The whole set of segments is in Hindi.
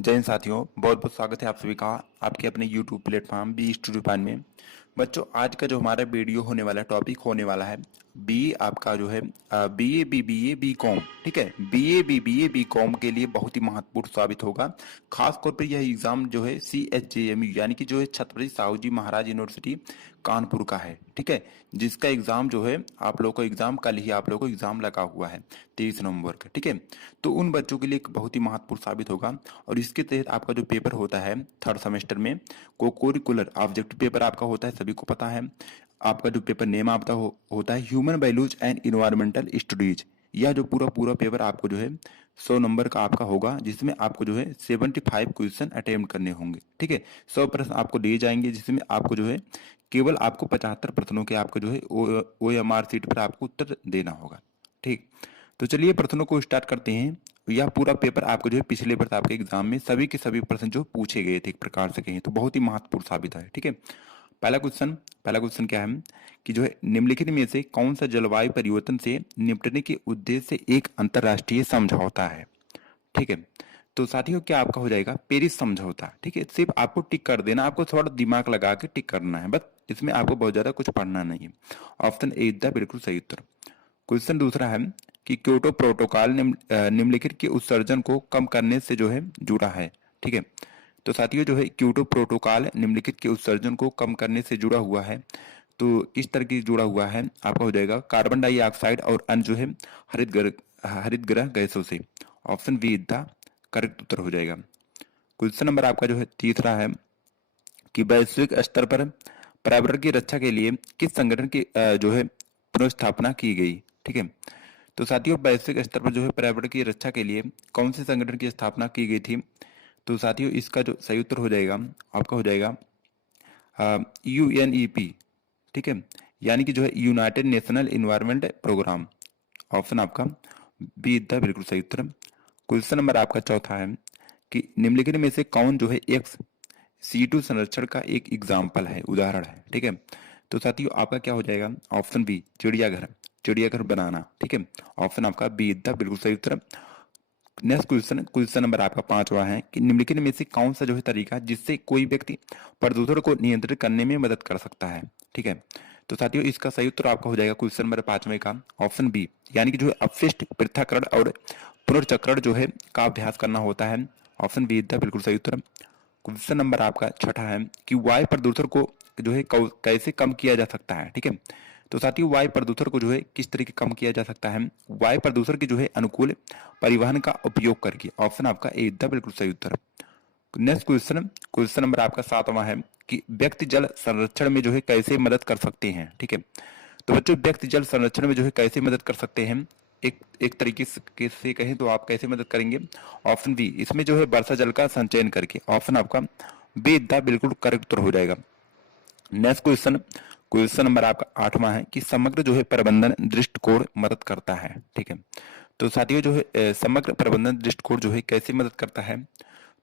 जय हिंद साथियों, बहुत बहुत स्वागत है आप सभी का आपके अपने YouTube प्लेटफॉर्म बी स्टूडियो पान में। बच्चों, आज का जो हमारा वीडियो होने वाला टॉपिक होने वाला है बी आपका जो है बी ए बी कॉम। ठीक है, बी ए बी कॉम के लिए बहुत ही महत्वपूर्ण साबित होगा। खास तौर पर यह एग्जाम जो है CHJMU यानी कि जो है छत्रपति साहू जी महाराज यूनिवर्सिटी कानपुर का है। ठीक है, जिसका एग्जाम जो है आप लोग को एग्जाम कल ही आप लोग को एग्जाम लगा हुआ है 23 नवंबर का। ठीक है, तो उन बच्चों के लिए एक बहुत ही महत्वपूर्ण साबित होगा। और इसके तहत आपका जो पेपर होता है थर्ड सेमेस्टर में को कोरिकुलर ऑब्जेक्टिव पेपर आपका होता है, सभी को पता है। आपका जो पेपर नेम आपका होता है human values and environmental studies. यह जो पूरा पूरा पेपर आपको जो है 100 नंबर का आपका होगा, जिसमें आपको जो है 75 क्वेश्चन अटेम्प्ट करने होंगे। ठीक है, 100 प्रश्न आपको दिए जाएंगे, जिसमें आपको जो है केवल आपको 75 प्रश्नों के आपको जो है OMR सीट पर आपको उत्तर देना होगा। ठीक, तो चलिए प्रश्नों को स्टार्ट करते हैं। यह पूरा पेपर आपको जो है पिछले वर्ष आपके एग्जाम में सभी के सभी प्रश्न जो पूछे गए थे एक प्रकार से कहें तो बहुत ही महत्वपूर्ण साबित है। ठीक है, पहला क्वेश्चन क्या है कि जो है निम्नलिखित में से कौन सा जलवायु परिवर्तन से निपटने के उद्देश्य से एक अंतर्राष्ट्रीय समझौता है। ठीक है, तो साथियों क्या आपका हो जाएगा पेरिस समझौता। ठीक है, सिर्फ आपको टिक कर देना, आपको थोड़ा दिमाग लगा के टिक करना है बस, इसमें आपको बहुत ज्यादा कुछ पढ़ना नहीं है। ऑप्शन ए द बिल्कुल सही उत्तर। क्वेश्चन दूसरा है कि क्योटो प्रोटोकॉल निम्नलिखित के उत्सर्जन को कम करने से जो है जुड़ा है। ठीक है, तो साथियों जो है क्योटो प्रोटोकॉल निम्नलिखित के उत्सर्जन को कम करने से जुड़ा हुआ है। तो इस तरह की जुड़ा हुआ है आपका हो जाएगा कार्बन डाइऑक्साइड और अन्य जो है हरित ग्रह गैसों से। ऑप्शन बी द करेक्ट उत्तर हो जाएगा। क्वेश्चन नंबर आपका जो है तीसरा है कि वैश्विक स्तर पर पर्यावरण की रक्षा के लिए किस संगठन की जो है पुनर्स्थापना की गई। ठीक है, तो साथियों वैश्विक स्तर पर जो है पर्यावरण की रक्षा के लिए कौन से संगठन की स्थापना की गई थी। तो साथियों इसका जो सही उत्तर हो जाएगा आपका हो जाएगा UNEP। ठीक है, यानी कि जो है United National Environment Programme. Option आपका बी द बिल्कुल सही उत्तर। क्वेश्चन नंबर आपका चौथा है कि निम्नलिखित में से कौन जो है एक्स C2 संरक्षण का एक एग्जाम्पल है, उदाहरण है। ठीक है, तो साथियों आपका क्या हो जाएगा ऑप्शन बी चिड़ियाघर बनाना। ठीक है, ऑप्शन आपका बी द बिल्कुल सही उत्तर। नेक्स्ट क्वेश्चन नंबर आपका पांचवा है कि निम्नलिखित में से कौन सा जो है तरीका जिससे कोई व्यक्ति प्रदूषण को नियंत्रित करने में मदद कर सकता है। ठीक है, तो साथियों इसका सही उत्तर आपका हो जाएगा क्वेश्चन नंबर पांचवे का ऑप्शन बी, यानी कि जो है अपशिष्ट पृथक्करण और पुनर्चक्रण जो है का अभ्यास करना होता है। ऑप्शन बी द बिल्कुल सही उत्तर। क्वेश्चन नंबर आपका छठा है कि वायु प्रदूषण को जो है कैसे कम किया जा सकता है। ठीक है, तो साथियों वायु प्रदूषण को जो है किस तरीके कम किया जा सकता है। वायु प्रदूषण की जो है अनुकूल परिवहन का उपयोग करके। ऑप्शन आपका ए द बिल्कुल सही उत्तर। नेक्स्ट क्वेश्चन नंबर आपका सातवां है कि व्यक्ति जल संरक्षण में जो है कैसे मदद कर सकते हैं। ठीक है, तो बच्चों व्यक्ति जल संरक्षण में जो है कैसे मदद कर सकते हैं, एक एक तरीके से कहें तो आप कैसे मदद करेंगे। ऑप्शन बी, इसमें जो है वर्षा जल का संचयन करके। ऑप्शन आपका बी द बिल्कुल करेक्ट उत्तर हो जाएगा। नेक्स्ट क्वेश्चन नंबर आपका आठवां है कि समग्र जो है प्रबंधन दृष्टिकोण मदद करता है। ठीक है, तो साथियों जो है समग्र प्रबंधन दृष्टिकोण जो है कैसे मदद करता है,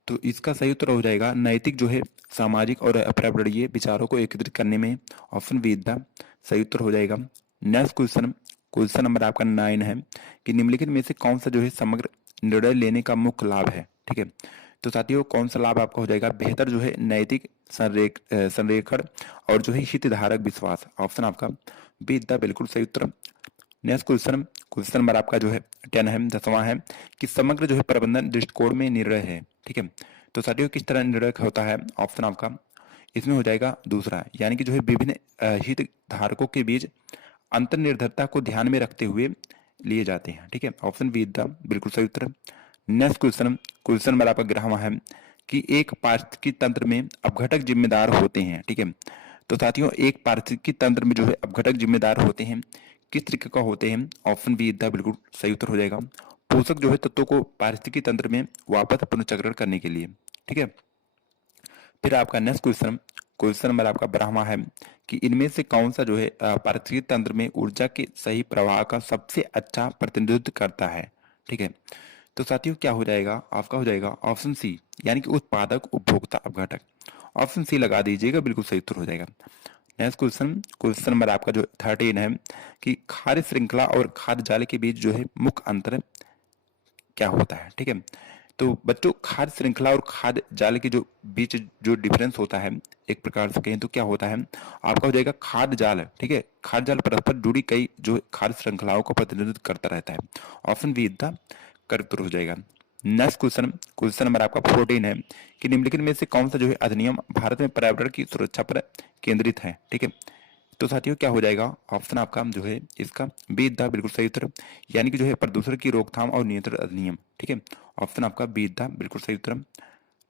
तो इसका सही उत्तर हो जाएगा नैतिक जो है सामाजिक और पर्यावरणीय विचारों को एकत्रित करने में। ऑप्शन बी द सही उत्तर हो जाएगा। नेक्स्ट क्वेश्चन नंबर आपका 9 है कि निम्नलिखित में से कौन सा जो है समग्र निर्णय लेने का मुख्य लाभ है। ठीक है, तो साथियों कौन सा लाभ आपका हो जाएगा बेहतर जो है नैतिक संरेखण और जो है हितधारक विश्वास। ऑप्शन आपका बी द बिल्कुल सही उत्तर। नेक्स्ट क्वेश्चन नंबर आपका जो है 10 है, 10वां है कि समग्र जो है प्रबंधन दृष्टिकोण में निर्णय है। ठीक है, तो साथियों किस तरह निर्णय होता है। ऑप्शन आपका इसमें हो जाएगा दूसरा, यानी कि जो है विभिन्न हित धारकों के बीच अंतर्निर्भरता को ध्यान में रखते हुए लिए जाते हैं। ठीक है, ऑप्शन बी द बिल्कुल सही उत्तर। नेक्स्ट क्वेश्चन नंबर आपका 11वां है कि एक पारिस्थितिकी तंत्र में अपघटक जिम्मेदार होते हैं। ठीक है, तो साथियों एक पारिस्थितिकी तंत्र में जो है अपघटक जिम्मेदार होते हैं, किस तरीके का होते हैं। ऑप्शन बी द बिल्कुल सही उत्तर हो जाएगा पोषक जो है तत्वों को पारिस्थितिकी तंत्र में वापस पुनर्चक्रण करने के लिए। ठीक है, फिर आपका नेक्स्ट क्वेश्चन नंबर आपका 12वां है कि इनमें से कौन सा जो है पारिस्थितिकी तंत्र में ऊर्जा के सही प्रवाह का सबसे अच्छा प्रतिनिधित्व करता है। ठीक है, तो साथियों क्या हो जाएगा आपका हो जाएगा ऑप्शन सी, यानी कि उत्पादक उपभोक्ता अपघटक। ऑप्शन सी लगा दीजिएगा, बिल्कुल सही उत्तर हो जाएगा। नेक्स्ट क्वेश्चन नंबर आपका जो 13 है कि खाद्य श्रृंखला और खाद्य जाल के बीच जो है मुख्य अंतर क्या होता है। ठीक है, तो बच्चों खाद्य श्रृंखला और खाद्य जाल के जो बीच जो डिफरेंस होता है, एक प्रकार से कहें तो क्या होता है, आपका हो जाएगा खाद्य जाल, ठीक है। खाद्य जाल परस्पर जुड़ी कई जो खाद्य श्रृंखलाओं का प्रतिनिधित्व करता रहता है। ऑप्शन बी द करेक्ट उत्तर हो जाएगा। नेक्स्ट क्वेश्चन, क्वेश्चन नंबर आपका 14 है कि निम्नलिखित में से कौन सा जो है अधिनियम भारत में पर्यावरण की सुरक्षा पर केंद्रित है, ठीक है। तो साथियों क्या हो जाएगा, ऑप्शन आपका जो है इसका बी द बिल्कुल सही उत्तर, यानी कि जो है प्रदूषण की रोकथाम और नियंत्रण अधिनियम, ठीक है। ऑप्शन आपका बी द बिल्कुल सही उत्तर।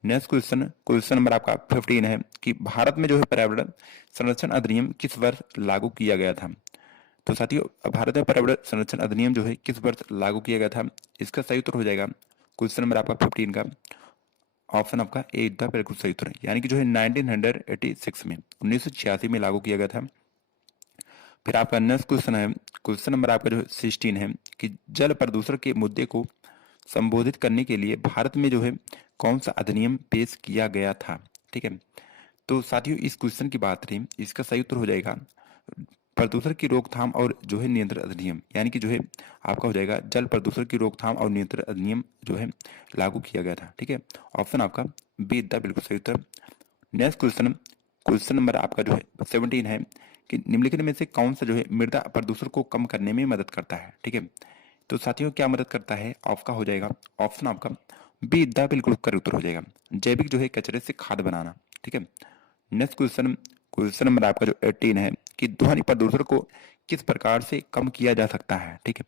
नेक्स्ट क्वेश्चन, क्वेश्चन नंबर आपका 15 है कि भारत में जो है पर्यावरण संरक्षण अधिनियम किस वर्ष लागू किया गया था। तो साथियों भारत में पर्यावरण संरक्षण अधिनियम जो है किस वर्ष लागू किया गया था, इसका सही उत्तर हो जाएगा क्वेश्चन नंबर आपका 15 का ऑप्शन आपका ए द बिल्कुल सही उत्तर, यानी कि जो है 1986 में 1986 में लागू किया गया था। फिर आपका नेक्स्ट क्वेश्चन है, क्वेश्चन नंबर आपका जो है 16 है कि जल प्रदूषण के मुद्दे को संबोधित करने के लिए भारत में जो है कौन सा अधिनियम पेश किया गया था, ठीक है। तो साथियों इस क्वेश्चन की बात रही, इसका सही उत्तर हो जाएगा प्रदूषण की रोकथाम और जो है नियंत्रण अधिनियम, यानी कि जो है आपका हो जाएगा जल प्रदूषण की रोकथाम और नियंत्रण अधिनियम जो है लागू किया गया था, ठीक है। ऑप्शन आपका बी द बिल्कुल सही उत्तर। नेक्स्ट क्वेश्चन, क्वेश्चन नंबर आपका जो है 17 है कि निम्नलिखित में से कौन सा जो है मृदा प्रदूषण को कम करने में मदद करता है, ठीक है। तो साथियों क्या मदद करता है, आपका हो जाएगा ऑप्शन आपका बी द बिल्कुल करेक्ट उत्तर हो जाएगा, जैविक जो है कचरे से खाद बनाना, ठीक है। नेक्स्ट क्वेश्चन, क्वेश्चन नंबर आपका जो 18 है कि ध्वनि प्रदूषण को किस प्रकार से कम किया जा सकता है, ठीक है।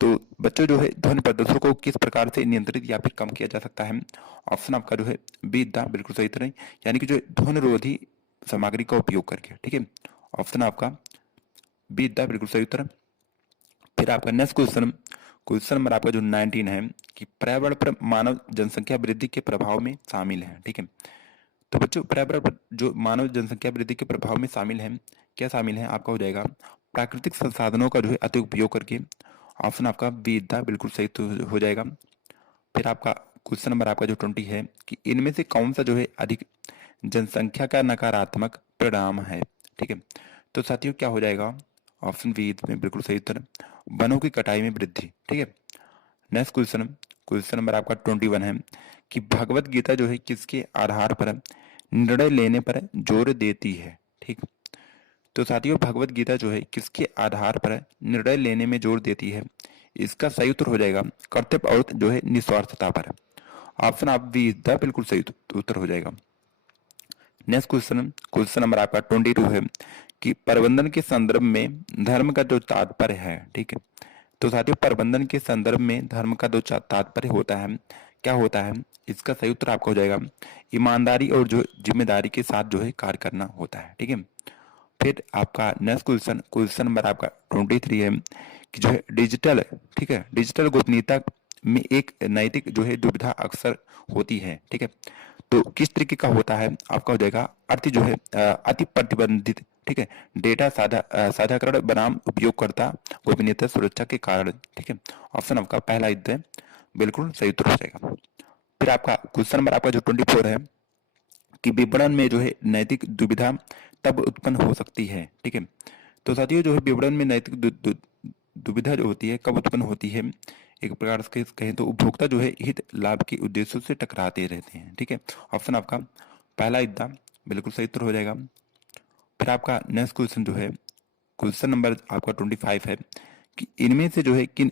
तो बच्चों जो है ध्वनि प्रदूषण को किस प्रकार से नियंत्रित या फिर कम किया जा सकता है, ऑप्शन आपका जो है बी द बिल्कुल सही तरह, यानी कि जो ध्वनि रोधी सामग्री का उपयोग करके, ठीक है। ऑप्शन आपका बी द बिल्कुल सही उत्तर। फिर आपका नेक्स्ट क्वेश्चन, क्वेश्चन नंबर आपका जो 19 है कि पर्यावरण पर मानव जनसंख्या वृद्धि के प्रभाव में शामिल है, ठीक है। तो बच्चों पर्यावरण पर जो मानव जनसंख्या वृद्धि के प्रभाव में शामिल है, क्या शामिल है, आपका हो जाएगा प्राकृतिक संसाधनों का जो है अति उपयोग करके। ऑप्शन आपका बी द बिल्कुल सही तो हो जाएगा। फिर आपका क्वेश्चन नंबर आपका जो 20 है कि इनमें से कौन सा जो है अधिक जनसंख्या का नकारात्मक परिणाम है, ठीक है। तो साथियों क्या हो जाएगा, ऑप्शन बी में बिल्कुल सही उत्तर, वनों की कटाई में वृद्धि, ठीक है। नेक्स्ट क्वेश्चन, क्वेश्चन नंबर आपका 21 है कि भगवत गीता जो है किसके आधार पर निर्णय लेने पर जोर देती है, ठीक। तो साथियों भगवत गीता जो है किसके आधार पर निर्णय लेने में जोर देती है, इसका सही उत्तर हो जाएगा कर्तव्य और जो है निस्वार्थता पर। ऑप्शन आप बी द बिल्कुल सही उत्तर हो जाएगा। नेक्स्ट क्वेश्चन, क्वेश्चन नंबर आपका 22 है कि प्रबंधन के संदर्भ में धर्म का जो तात्पर्य है, ठीक है। तो साथियों प्रबंधन के संदर्भ में धर्म का जो तात्पर्य होता है, क्या होता है, इसका सही उत्तर आपका हो जाएगा ईमानदारी और जो जिम्मेदारी के साथ जो है कार्य करना होता है, ठीक है। फिर आपका नेक्स्ट क्वेश्चन, क्वेश्चन नंबर आपका 23 है कि जो है डिजिटल, ठीक है, डिजिटल गोपनीयता में एक नैतिक जो है दुविधा अक्सर होती है, ठीक है। तो किस तरीके का होता है, आपका हो जाएगा अति जो है अति प्रतिबंधित, ठीक है, डेटा साझाकरण बनाम उपयोगकर्ता गोपनीयता सुरक्षा के कारण, ठीक है। ऑप्शन आपका पहला है बिल्कुल सही उत्तर हो जाएगा। फिर आपका क्वेश्चन नंबर आपका जो 24 है कि विपणन में जो है नैतिक दुविधा तब उत्पन्न हो सकती है, ठीक है। तो साथियों जो है विपणन में नैतिक दुविधा जो होती है कब उत्पन्न होती है, एक प्रकार से कहें तो उपभोक्ता जो है हित लाभ के उद्देश्यों से टकराते रहते हैं, ठीक है। ऑप्शन आपका पहला इद्दा बिल्कुल सही उत्तर हो जाएगा। फिर आपका नेक्स्ट क्वेश्चन जो है क्वेश्चन नंबर आपका 25 है कि इनमें से जो है किन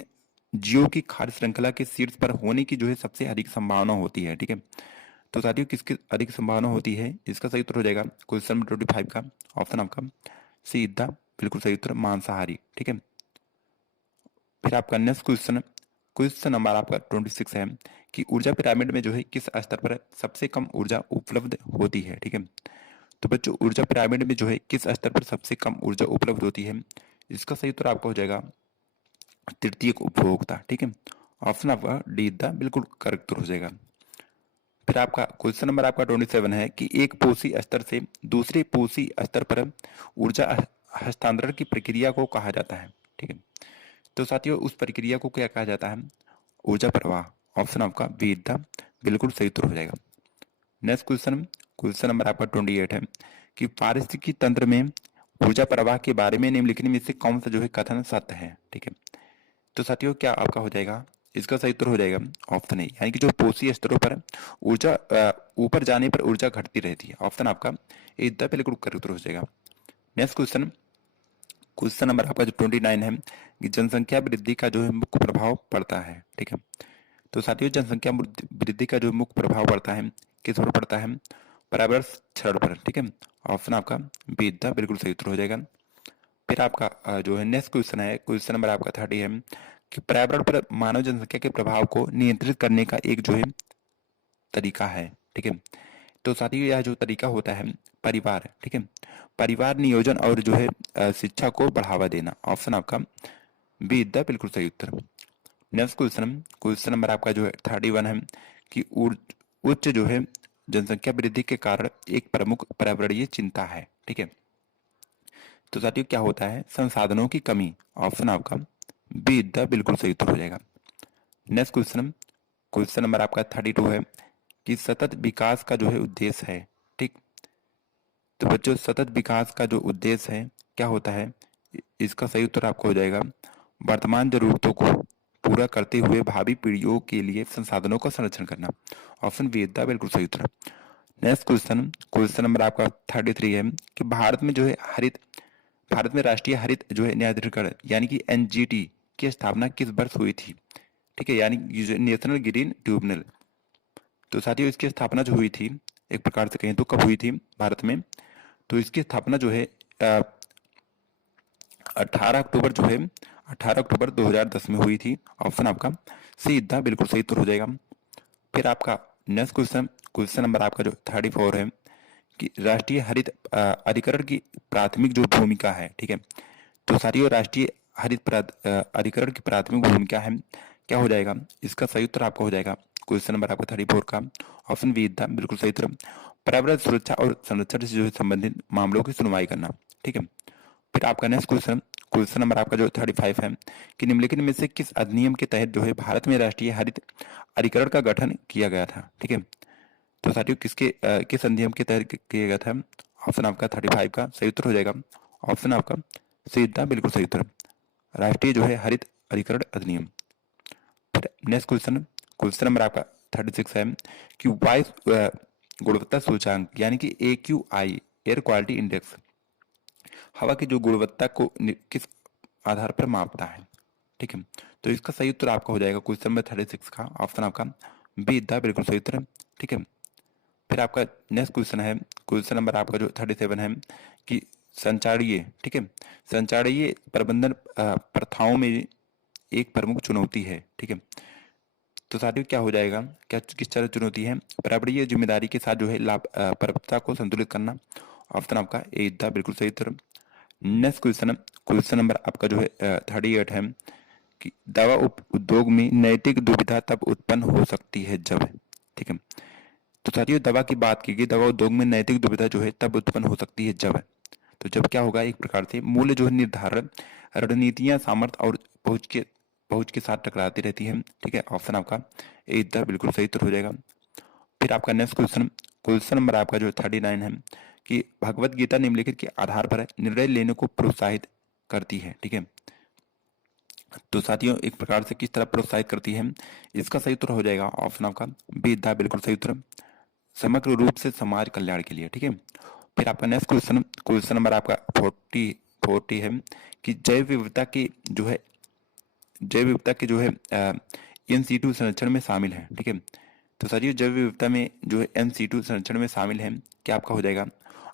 जीव की खाद्य श्रृंखला के शीर्ष पर होने की जो है सबसे अधिक संभावना होती है, ठीक है। तो साथियों किसकी अधिक संभावना होती है, इसका सही उत्तर हो जाएगा क्वेश्चन नंबर 25 का ऑप्शन आपका सी इद्दा बिल्कुल सही उत्तर मांसाहारी, ठीक है। फिर आपका नेक्स्ट क्वेश्चन, क्वेश्चन नंबर आपका 26 है कि ऊर्जा पिरामिड में जो है किस स्तर पर सबसे कम ऊर्जा उपलब्ध होती है, ठीक है। तो बच्चों ऊर्जा पिरामिड में जो है किस स्तर पर सबसे कम ऊर्जा उपलब्ध होती है, इसका सही उत्तर आपका हो जाएगा तृतीय उपभोक्ता, ठीक है। ऑप्शन आपका डी द बिल्कुल करेक्ट उत्तर हो जाएगा। फिर आपका क्वेश्चन नंबर आपका 27 है कि एक पोषी स्तर से दूसरे पोषी स्तर पर ऊर्जा हस्तांतरण की प्रक्रिया को कहा जाता है, ठीक है। तो साथियों उस प्रक्रिया को क्या कहा जाता है, ऊर्जा प्रवाह। ऑप्शन आपका बी द बिल्कुल सही उत्तर हो जाएगा। नेक्स्ट क्वेश्चन, क्वेश्चन नंबर आपका 28 है कि पारिस्थितिकी तंत्र में ऊर्जा प्रवाह के बारे में निम्नलिखित में से कौन सा जो है कथन सत्य है, ठीक है। तो साथियों क्या आपका हो जाएगा इसका सही उत्तर हो जाएगा ऑप्शन ए, यानी कि जो पोषी स्तरों पर ऊर्जा ऊपर जाने पर ऊर्जा घटती रहती है। ऑप्शन आपका ए द बिल्कुल करेक्ट उत्तर हो जाएगा। नेक्स्ट क्वेश्चन, क्वेश्चन नंबर आपका जो 29 है कि जनसंख्या वृद्धि का जो है मुख्य प्रभाव पड़ता है। ठीक है, तो साथियों जनसंख्या वृद्धि का जो मुख्य प्रभाव पड़ता है किस पर पड़ता है? पर्यावरण क्षरण पर। ठीक है, ऑप्शन आपका बी द बिल्कुल सही उत्तर हो जाएगा। फिर आपका जो है नेक्स्ट क्वेश्चन है, क्वेश्चन नंबर आपका 30 है कि पर्यावरण पर मानव जनसंख्या के प्रभाव को नियंत्रित करने का एक जो है तरीका है। ठीक है, तो साथियों यह जो तरीका होता है परिवार। ठीक है, परिवार नियोजन और जो है शिक्षा को बढ़ावा देना। ऑप्शन आपका बी द बिल्कुल सही उत्तर। नेक्स्ट क्वेश्चन, क्वेश्चन नंबर आपका जो है 31 है कि उच्च जो है जनसंख्या वृद्धि के कारण एक प्रमुख पर्यावरणीय चिंता है। ठीक है, तो साथियों क्या होता है? संसाधनों की कमी। ऑप्शन आपका बी द बिल्कुल सही उत्तर हो जाएगा। नेक्स्ट क्वेश्चन, क्वेश्चन नंबर आपका 32 है कि सतत विकास का जो है उद्देश्य है। ठीक, तो बच्चों सतत विकास का जो उद्देश्य है क्या होता है? इसका सही उत्तर आपको हो जाएगा वर्तमान जरूरतों को पूरा करते हुए भावी पीढ़ियों के लिए संसाधनों का संरक्षण करना। ऑप्शन बी द बिल्कुल सही उत्तर। नेक्स्ट क्वेश्चन, क्वेश्चन नंबर आपका 33 है कि भारत में राष्ट्रीय हरित जो है न्यायाधिकरण यानी कि एनजीटी की स्थापना किस वर्ष हुई थी? ठीक है, यानी ये जो नेशनल ग्रीन ट्रिब्यूनल, तो साथियों इसकी स्थापना जो हुई थी एक प्रकार से कहें तो कब हुई थी भारत में? तो इसकी स्थापना जो है 18 अक्टूबर जो है 18 अक्टूबर 2010 में हुई थी। ऑप्शन आपका सी द बिल्कुल सही उत्तर हो जाएगा। फिर आपका नेक्स्ट क्वेश्चन, क्वेश्चन नंबर आपका जो 34 है कि राष्ट्रीय हरित अधिकरण की प्राथमिक जो भूमिका है। ठीक है, तो साथियों राष्ट्रीय हरित अधिकरण की प्राथमिक भूमिका है क्या हो जाएगा? इसका सही उत्तर आपका हो जाएगा क्वेश्चन नंबर आपका 34 का ऑप्शन बी द बिल्कुल सही उत्तर। पर्यावरण सुरक्षा और संरक्षण से जो है संबंधित मामलों की सुनवाई करना। ठीक है, फिर आपका नेक्स्ट क्वेश्चन, क्वेश्चन नंबर आपका जो 35 है कि निम्नलिखित में से किस अधिनियम के तहत जो है भारत में राष्ट्रीय हरित अधिकरण का गठन किया गया था? ठीक है, तो साथियों किस अधिनियम के तहत किया गया था? ऑप्शन आपका 35 का सही उत्तर हो जाएगा। ऑप्शन आपका सीधा बिल्कुल सही उत्तर, राष्ट्रीय जो है हरित अधिकरण अधिनियम। फिर नेक्स्ट क्वेश्चन, क्वेश्चन नंबर आपका 36 है कि वायु गुणवत्ता सूचांक यानी कि AQI एयर क्वालिटी इंडेक्स हवा की जो गुणवत्ता को किस आधार पर मापता है? ठीक है, तो इसका सही उत्तर आपका हो जाएगा क्वेश्चन नंबर 36 का ऑप्शन आपका बी द बिल्कुल सही उत्तर। ठीक है, फिर आपका नेक्स्ट क्वेश्चन है, क्वेश्चन नंबर आपका जो 37 है कि संचारीय, ठीक है, संचारीय प्रबंधन प्रथाओं में एक प्रमुख चुनौती है। ठीक है, तो साथियों क्या हो जाएगा? क्या किस तरह चुनौती है? पर्यावरणीय जिम्मेदारी के साथ जो है लाभप्रदता को संतुलित करना। ऑप्शन आपका ए द बिल्कुल सही उत्तर। नेक्स्ट क्वेश्चन, क्वेश्चन नंबर आपका जो है 38 है कि दवा उद्योग में नैतिक दुविधा तब उत्पन्न हो सकती है जब। ठीक है, तो साथियों दवा की बात की गई, दवा उद्योग में नैतिक दुविधा जो है तब उत्पन्न हो सकती है जब, तो जब क्या होगा? एक प्रकार से मूल्य जो है निर्धारण रणनीतियां सामर्थ्य और पहुंच के साथ टकराती रहती है। ठीक है, ऑप्शन आपका ए द बिल्कुल सही उत्तर हो जाएगा। फिर आपका नेक्स्ट क्वेश्चन, क्वेश्चन नंबर आपका जो 39 है कि भगवत गीता निम्नलिखित के आधार पर निर्णय लेने को प्रोत्साहित करती है। ठीक है, तो साथियों एक प्रकार से किस तरह प्रोत्साहित करती है? इसका सही उत्तर हो जाएगा ऑप्शन आपका बी द बिल्कुल सही उत्तर, समग्र रूप से समाज कल्याण के लिए। ठीक है, फिर आपका नेक्स्ट क्वेश्चन, क्वेश्चन नंबर आपका 40 है कि जैव विविधता के जो है इन-सीटू संरक्षण में शामिल है। ठीक है, तो साथियों जैव विविधता में जो है इन-सीटू संरक्षण में शामिल है क्या आपका हो जाएगा?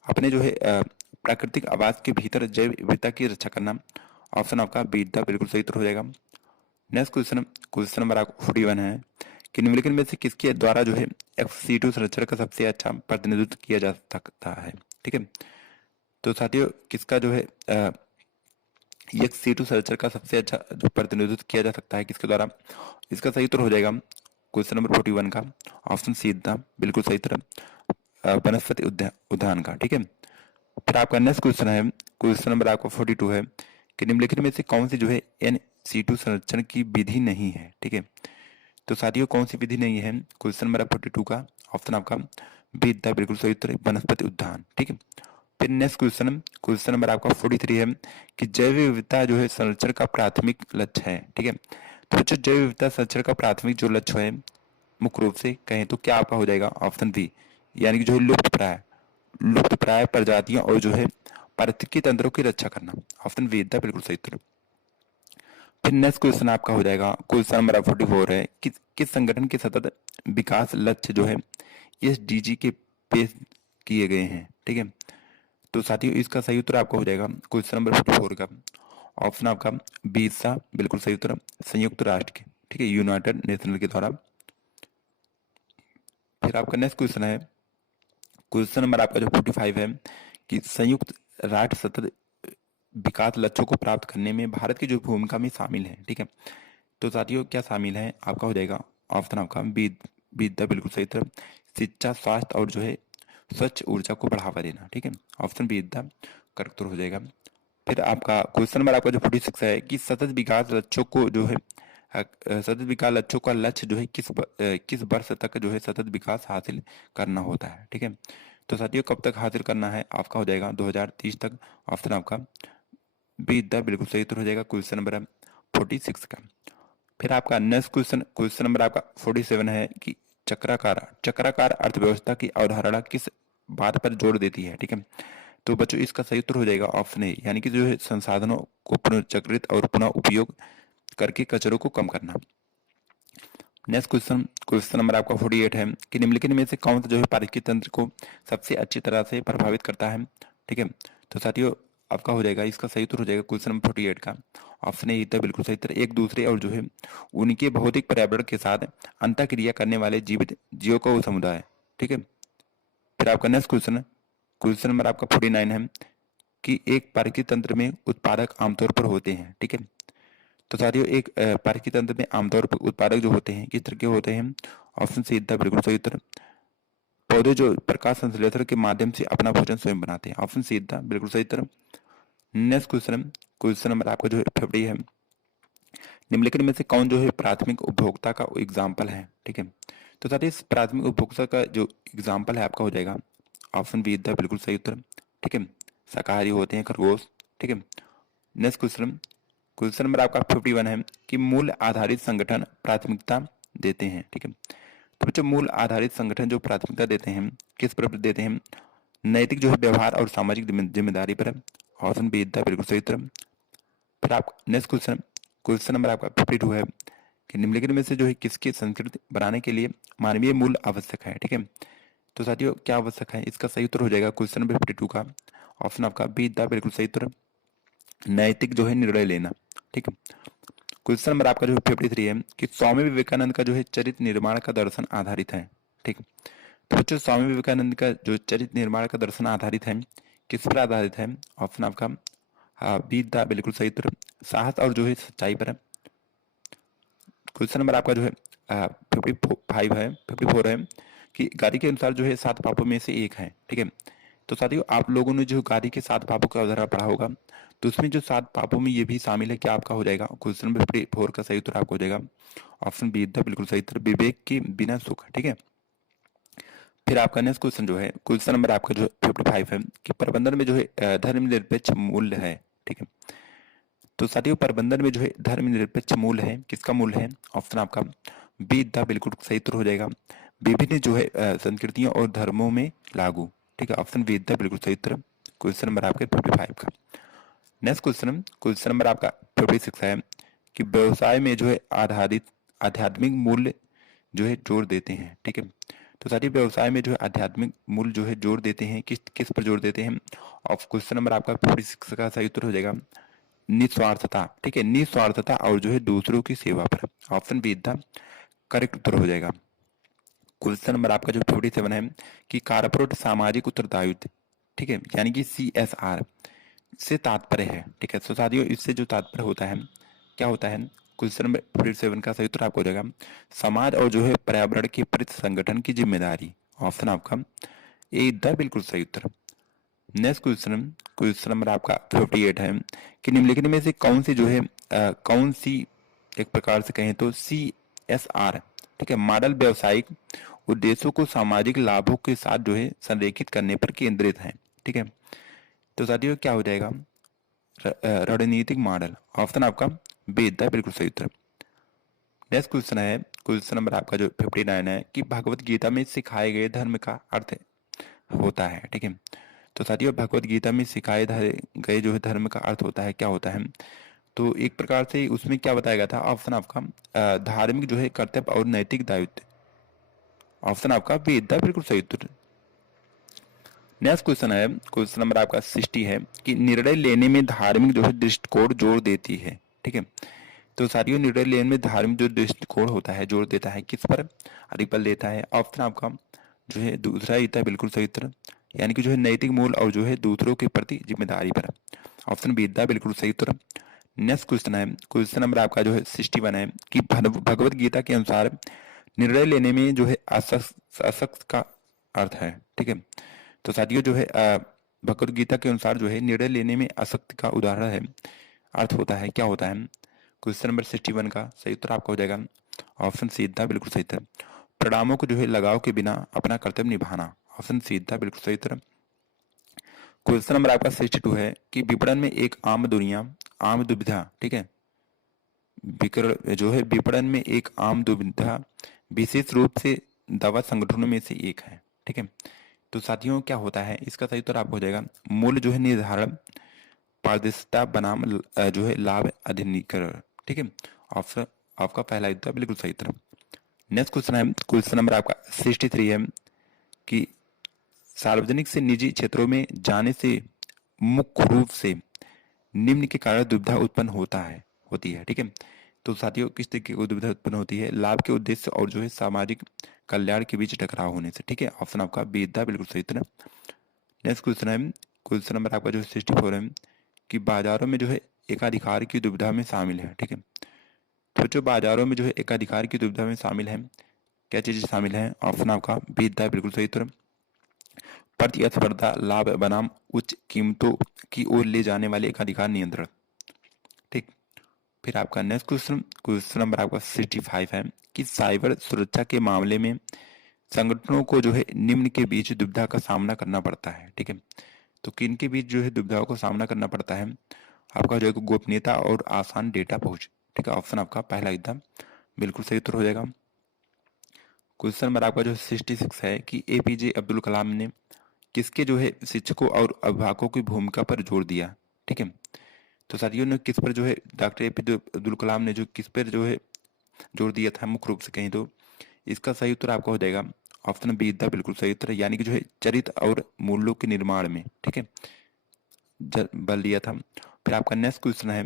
अपने जो है प्राकृतिक आवास के भीतर जैव विविधता की रक्षा करना। ऑप्शन आपका बी द बिल्कुल सही उत्तर हो जाएगा। नेक्स्ट क्वेश्चन, क्वेश्चन नंबर आपका 41 है कि निम्नलिखित में से किसके द्वारा जो है FC2 संरक्षण का सबसे अच्छा प्रतिनिधित्व किया जा सकता है? ठीक है, तो साथियों किसका जो है FC2 संरक्षण का सबसे अच्छा जो प्रतिनिधित्व किया जा सकता है किसके द्वारा? इसका सही उत्तर हो जाएगा क्वेश्चन नंबर 41 का ऑप्शन सी द बिल्कुल सही उत्तर, वनस्पति उद्यान का। ठीक है, फिर आपका नेक्स्ट क्वेश्चन है, क्वेश्चन नंबर आपका 42 है कि निम्नलिखित में से कौन सी जो है NC2 संरक्षण की विधि नहीं है? ठीक है, तो साथियों कौन सी विधि नहीं है क्वेश्चन नंबर 42 का? ऑप्शन आपका बी द बिल्कुल सही उत्तर, वनस्पति उद्यान। ठीक है, फिर नेक्स्ट क्वेश्चन, क्वेश्चन नंबर आपका 43 है कि जैव विविधता जो है संरक्षण का प्राथमिक लक्ष्य है। ठीक है, तो बच्चों जैव विविधता संरक्षण का प्राथमिक जो लक्ष्य है मुख्य रूप से कहें तो क्या आपका हो जाएगा ऑप्शन बी, यानी कि जो है लुप्त प्राय प्रजातियों और जो है पारिस्थितिकी तंत्रों की रक्षा करना। ऑप्शन बी था बिल्कुल सही उत्तर। फिर नेक्स्ट क्वेश्चन आपका हो जाएगा, क्वेश्चन नंबर 44 है कि किस संगठन के सतत विकास लक्ष्य जो है एसडीजी के पेश किए गए हैं। ठीक है, तो साथियों इसका सही उत्तर आपका हो जाएगा क्वेश्चन नंबर 44 का ऑप्शन आपका बी सा बिल्कुल सही उत्तर, संयुक्त राष्ट्र के, ठीक है, यूनाइटेड नेशनल के द्वारा। फिर आपका नेक्स्ट क्वेश्चन है, क्वेश्चन नंबर आपका जो 45 है कि संयुक्त राष्ट्र सतत विकास लक्ष्यों को प्राप्त करने में भारत की जो भूमिका में शामिल है। ठीक है, तो साथियों क्या शामिल है आपका हो जाएगा ऑप्शन आपका बी द बिल्कुल सही उत्तर, शिक्षा, स्वास्थ्य और जो है स्वच्छ ऊर्जा को बढ़ावा देना। ठीक है, ऑप्शन बी द करेक्ट उत्तर हो जाएगा। फिर आपका क्वेश्चन नंबर आपका जो 46 है कि सतत विकास लक्ष्यों को जो है सतत विकास लक्ष्यों का लक्ष्य जो है किस वर्ष तक जो है सतत विकास हासिल करना होता है। ठीक है, तो साथियों कब तक हासिल करना है आपका हो जाएगा 2030 तक। ऑप्शन आपका बी द बिल्कुल सही उत्तर हो जाएगा क्वेश्चन नंबर 46 का। फिर आपका नेक्स्ट क्वेश्चन नंबर आपका 47 है कि चक्राकार अर्थव्यवस्था की अवधारणा किस बात पर जोर देती है। ठीक है, तो बच्चों इसका सही उत्तर हो जाएगा ऑप्शन ए, यानी कि जो है संसाधनों को पुनर्चक्रित और पुनः उपयोग करके कचरों को कम करना। नेक्स्ट क्वेश्चन नंबर आपका 48 है कि निम्नलिखित में से कौन सा जो है पारिस्थितिकी तंत्र को सबसे अच्छी तरह से प्रभावित करता है। ठीक है, तो साथियों आपका हो जाएगा इसका सही उत्तर हो जाएगा क्वेश्चन नंबर 48 का ऑप्शन ए था बिल्कुल सही उत्तर, एक दूसरे और जो है उनके भौतिक पर्यावरण के साथ अंतःक्रिया करने वाले जीवित जीवों का वो समुदाय। ठीक है, फिर आपका नेक्स्ट क्वेश्चन नंबर आपका 49 है कि एक पारिस्थितिकी तंत्र में उत्पादक आमतौर पर होते हैं। ठीक है, तो साथियों एक पारिस्थितिकी तंत्र में आमतौर पर उत्पादक जो होते हैं किस तरह के होते हैं। ऑप्शन सी था बिल्कुल सही उत्तर, पौधे जो प्रकाश संश्लेषण के माध्यम से अपना भोजन स्वयं बनाते हैं। ऑप्शन सी था बिल्कुल सही उत्तर। नेक्स्ट क्वेश्चन नंबर आपका जो है 50 है, निम्नलिखित में से कौन जो है प्राथमिक उपभोक्ता का एग्जाम्पल है। ठीक है, तो साथियों इस प्राथमिक उपभोक्ता का जो एग्जाम्पल है आपका हो जाएगा ऑप्शन बी था बिल्कुल सही उत्तर। ठीक है, शाकाहारी होते हैं खरगोश। ठीक है, नेक्स्ट क्वेश्चन नंबर आपका 51 है कि मूल्य आधारित संगठन प्राथमिकता देते हैं। ठीक है, तो बच्चों मूल्य आधारित संगठन जो प्राथमिकता देते हैं किस पर देते हैं, नैतिक जो है व्यवहार और सामाजिक जिम्मेदारी पर। ऑप्शन बी था बिल्कुल सही उत्तर। फिर आप नेक्स्ट क्वेश्चन नंबर आपका 52 है कि निम्नलिखित में से जो है किसकी संस्कृति बनाने के लिए मानवीय मूल्य आवश्यक है। ठीक है, तो साथियों क्या आवश्यक है इसका सही उत्तर हो जाएगा क्वेश्चन नंबर 52 का ऑप्शन आपका बी था बिल्कुल सही उत्तर, नैतिक जो है निर्णय लेना। ठीक है, क्वेश्चन नंबर आपका जो है 53 है कि स्वामी विवेकानंद का जो है चरित्र निर्माण का दर्शन आधारित है। ठीक, तो बच्चों स्वामी विवेकानंद का जो चरित्र निर्माण का दर्शन आधारित है किस पर आधारित है। ऑप्शन आपका हाँ बी द बिल्कुल सही उत्तर, साहस और जो है सच्चाई पर है। क्वेश्चन नंबर आपका जो है 55 है 54 है कि गाड़ी के अनुसार जो है 7 पापों में से एक है। ठीक है, तो साथियों आप लोगों ने जो गाड़ी के 7 पापों का अवधारणा पढ़ा होगा तो उसमें जो 7 पापों में ये भी शामिल है, क्या आपका हो जाएगा क्वेश्चन नंबर 54 का सही उत्तर आपको हो जाएगा ऑप्शन बी द बिल्कुल सही उत्तर, विवेक के बिना सुख। ठीक है, फिर आपका नेक्स्ट क्वेश्चन जो है क्वेश्चन नंबर आपका जो 55 है कि प्रबंधन में जो है धर्मनिरपेक्ष मूल्य है। ठीक है, तो साथियों प्रबंधन में जो है धर्मनिरपेक्ष मूल्य है किसका मूल्य है। ऑप्शन आपका बी द बिल्कुल सही उत्तर हो जाएगा, विभिन्न जो है संस्कृतियों और धर्मों में लागू। ठीक है, ऑप्शन बी द बिल्कुल सही उत्तर क्वेश्चन नंबर आपके 55 का। नेक्स्ट क्वेश्चन नंबर आपका 56 है कि व्यवसाय में जो है आधारित आध्यात्मिक मूल्य जो है जोर देते हैं। ठीक है, तो साथियों व्यवसाय में जो है आध्यात्मिक मूल्य जो है जोर देते हैं किस किस पर जोर देते हैं। ऑफ क्वेश्चन नंबर आपका 46 का सही उत्तर हो जाएगा निस्वार्थता। ठीक है, निस्वार्थता और जो है दूसरों की सेवा पर। ऑप्शन बी द करेक्ट उत्तर हो जाएगा। क्वेश्चन नंबर आपका जो 47 है कि कारपोरेट सामाजिक उत्तरदायित्व। ठीक है, यानी कि CSR से तात्पर्य है। ठीक है, तो साथियों इससे जो तात्पर्य होता है क्या होता है। क्वेश्चन नंबर 47 का सही उत्तर आपको हो जाएगा समाज और जो है पर्यावरण के प्रति संगठन की जिम्मेदारी। ऑप्शन आपका ए द बिल्कुल सही उत्तर। नेक्स्ट क्वेश्चन नंबर आपका 58 है कि निम्नलिखित में से कौन सी जो है कौन सी एक प्रकार से कहें तो CSR। ठीक है, मॉडल व्यवसायिक उद्देश्यों को सामाजिक लाभों के साथ जो है संरेखित करने पर केंद्रित है। ठीक है, तो साथियों क्या हो जाएगा रणनीतिक मॉडल। ऑप्शन आपका बी द बिल्कुल सही उत्तर। नेक्स्ट क्वेश्चन है, क्वेश्चन नंबर आपका जो 59 है कि भगवत गीता में सिखाए गए धर्म का अर्थ होता है। ठीक है, तो साथियों भगवत गीता में सिखाए गए जो है धर्म का अर्थ होता है, क्या होता है? तो एक प्रकार से उसमें क्या बताया गया था, ऑप्शन आपका धार्मिक जो है कर्तव्य और नैतिक दायित्व। ऑप्शन आपका वेद था बिल्कुल सही उत्तर। नेक्स्ट क्वेश्चन है, क्वेश्चन नंबर आपका 60 है कि निर्णय लेने में धार्मिक जो है दृष्टिकोण जोर देती है। ठीक है, तो साथियों निर्णय लेने में धार्मिक जो दृष्टिकोण होता है जोर देता है किस पर, अधिक बल देता है? ऑप्शन आपका जो है दूसरा ही था बिल्कुल सही उत्तर, यानी कि जो है नैतिक मूल और जो है दूसरों के प्रति जिम्मेदारी पर। ऑप्शन बी था बिल्कुल सही उत्तर। नेक्स्ट क्वेश्चन है, क्वेश्चन नंबर आपका जो है 61 है कि भगवत गीता के अनुसार निर्णय लेने में जो है असक्त का अर्थ है। ठीक है, तो साथियों जो है भगवत गीता के अनुसार जो है निर्णय लेने में असक्त का उदाहरण है, अर्थ होता है, क्या होता है? क्वेश्चन नंबर 61 का सही उत्तर आपका हो जाएगा ऑप्शन सी था बिल्कुल सही उत्तर, परिणामों को जो है लगाव के बिना अपना कर्तव्य निभाना। ऑप्शन सी था बिल्कुल सही उत्तर। क्वेश्चन नंबर आपका 62 है कि विपणन में एक आम दुनिया आम दुविधा, ठीक है, विकरण जो है विपणन में एक आम दुविधा विशेष रूप से दवा संगठनों में से एक है। ठीक है, तो साथियों क्या होता है, इसका सही उत्तर आपको हो जाएगा मूल्य जो है निर्धारण, पारदर्शिता बनाम जो है लाभ अधिनिकरण। ठीक है, ऑप्शन आपका पहला उत्तर बिल्कुल सही उत्तर। नेक्स्ट क्वेश्चन है, क्वेश्चन नंबर आपका 63 है कि सार्वजनिक से निजी क्षेत्रों में जाने से मुख्य रूप से निम्न के कारण दुविधा उत्पन्न होती है। ठीक है, तो साथियों किस तरीके की दुविधा उत्पन्न होती है? लाभ के उद्देश्य और जो है सामाजिक कल्याण के बीच टकराव होने से। ठीक है, ऑप्शन आपका बी था बिल्कुल सही उत्तर। नेक्स्ट क्वेश्चन है, क्वेश्चन नंबर आपका जो है 64 है कि बाजारों में जो है एकाधिकार की दुविधा में शामिल है। ठीक है, तो जो बाजारों में जो है एकाधिकार की दुविधा में शामिल है, क्या चीजें शामिल है? ऑप्शन आपका बी था बिल्कुल सही उत्तर, प्रतिस्पर्धा लाभ बनाम उच्च कीमतों की ओर ले जाने वाले एकाधिकार नियंत्रण। ठीक, फिर आपका नेक्स्ट क्वेश्चन, क्वेश्चन नंबर आपका 65 है कि साइबर सुरक्षा के मामले में संगठनों को जो है निम्न के बीच दुविधा का सामना करना पड़ता है। ठीक है, तो किन के बीच जो है दुविधाओं का सामना करना पड़ता है? आपका जो है गोपनीयता और आसान डेटा पहुंच। ठीक है, ऑप्शन आपका पहला एकदम बिल्कुल सही उत्तर हो जाएगा। क्वेश्चन नंबर आपका जो 66 है कि एपीजे अब्दुल कलाम ने किसके जो है शिक्षकों और अभिभावकों की भूमिका पर जोर दिया? ठीक है, तो साथियों ने किस पर जो है डॉक्टर एपीजे अब्दुल कलाम ने जो किस पर जो है जोर दिया था मुख्य रूप से कहीं, तो इसका सही उत्तर आपका हो जाएगा ऑप्शन बी था बिल्कुल सही उत्तर, यानी कि जो है चरित्र और मूल्यों के निर्माण में। ठीक है, बल दिया था। फिर आपका नेक्स्ट क्वेश्चन है,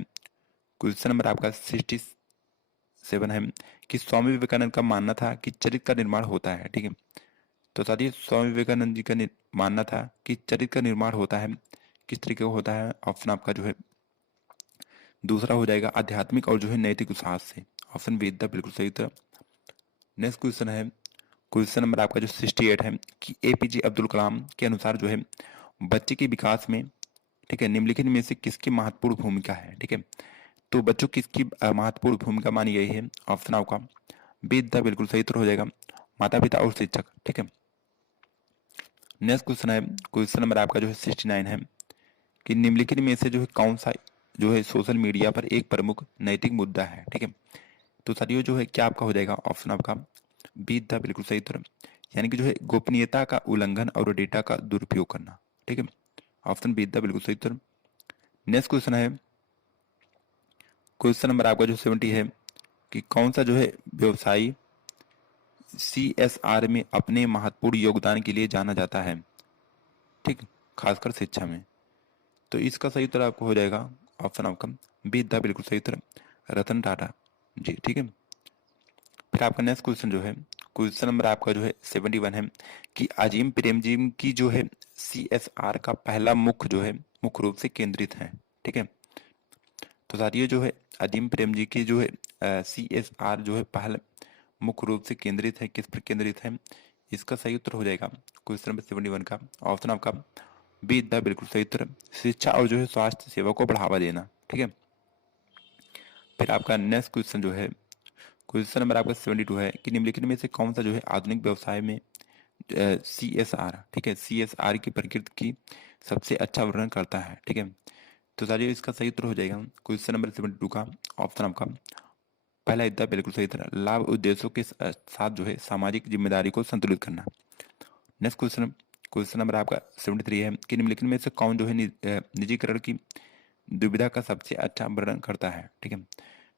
क्वेश्चन नंबर आपका 67 है कि स्वामी विवेकानंद का मानना था कि चरित्र का निर्माण होता है। ठीक है, तो साथियों स्वामी विवेकानंद जी का मानना था कि चरित्र का निर्माण होता है, किस तरीके का होता है? ऑप्शन आपका जो है दूसरा हो जाएगा आध्यात्मिक और जो है नैतिक साहस से। ऑप्शन बी था बिल्कुल सही उत्तर। नेक्स्ट क्वेश्चन है, क्वेश्चन नंबर आपका जो 68 है कि एपीजे अब्दुल कलाम के अनुसार जो है बच्चे के विकास में, ठीक है, निम्नलिखित में से किसकी महत्वपूर्ण भूमिका है? ठीक है, तो बच्चों की किसकी महत्वपूर्ण भूमिका मानी गई है? ऑप्शन आपका बी था बिल्कुल सही उत्तर हो जाएगा माता पिता और शिक्षक। ठीक है, नेक्स्ट क्वेश्चन है, क्वेश्चन नंबर आपका जो है 69 है कि निम्नलिखित में से जो है कौन सा जो है सोशल मीडिया पर एक प्रमुख नैतिक मुद्दा है? ठीक है, तो साथियों जो है क्या आपका हो जाएगा ऑप्शन आपका बी था बिल्कुल सही उत्तर, यानी कि जो है गोपनीयता का उल्लंघन और डेटा का दुरुपयोग करना। ठीक है, ऑप्शन बी था बिल्कुल सही उत्तर। नेक्स्ट क्वेश्चन है, क्वेश्चन नंबर आपका जो 70 है कि कौन सा जो है व्यवसायी सीएसआर में अपने महत्वपूर्ण योगदान के लिए जाना जाता है? ठीक, खासकर शिक्षा में। तो इसका सही उत्तर आपको हो जाएगा ऑप्शन आपका बी था बिल्कुल सही उत्तर, रतन टाटा जी। ठीक है, फिर आपका नेक्स्ट क्वेश्चन जो है, क्वेश्चन नंबर आपका जो है 71 है कि अजीम प्रेमजी की जो है सीएसआर का पहला मुख्य जो है मुख्य रूप से केंद्रित है। ठीक है, तो साथियों जो है अजीम प्रेमजी की जो है सीएसआर जो है पहला मुख्य रूप से केंद्रित है, किस पर केंद्रित है? इसका सही उत्तर हो जाएगा क्वेश्चन नंबर 71 का ऑप्शन आपका बी द बिल्कुल सही उत्तर, शिक्षा और जो है स्वास्थ्य सेवा को बढ़ावा देना। ठीक है, फिर आपका नेक्स्ट क्वेश्चन जो है, क्वेश्चन नंबर आपका 72 है कि निम्नलिखित में से कौन सा जो है आधुनिक व्यवसाय में सीएसआर, ठीक है, सीएसआर की प्रकृति की सबसे अच्छा वर्णन करता है? ठीक है, तो साथियों इसका सही उत्तर हो जाएगा क्वेश्चन नंबर 72 का ऑप्शन आपका पहला हिस्सा बिल्कुल सही तरह, लाभ उद्देश्यों के साथ जो है सामाजिक जिम्मेदारी को संतुलित करना। नेक्स्ट क्वेश्चन, क्वेश्चन नंबर आपका 73 है कि निम्नलिखित में से कौन जो है निजीकरण की दुविधा का सबसे अच्छा वर्णन करता है। ठीक है,